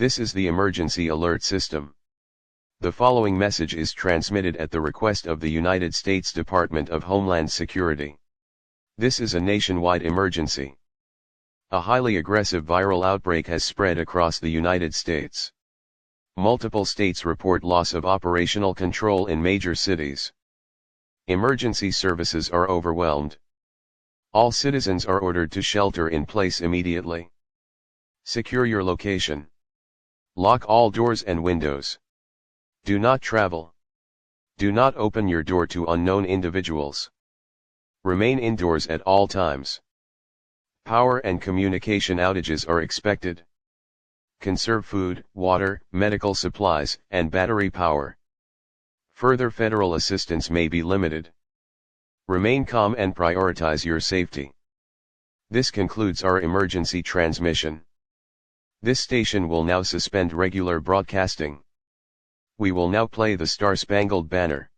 This is the emergency alert system. The following message is transmitted at the request of the United States Department of Homeland Security. This is a nationwide emergency. A highly aggressive viral outbreak has spread across the United States. Multiple states report loss of operational control in major cities. Emergency services are overwhelmed. All citizens are ordered to shelter in place immediately. Secure your location. Lock all doors and windows. Do not travel. Do not open your door to unknown individuals. Remain indoors at all times. Power and communication outages are expected. Conserve food, water, medical supplies, and battery power. Further federal assistance may be limited. Remain calm and prioritize your safety. This concludes our emergency transmission. This station will now suspend regular broadcasting. We will now play the Star-Spangled Banner.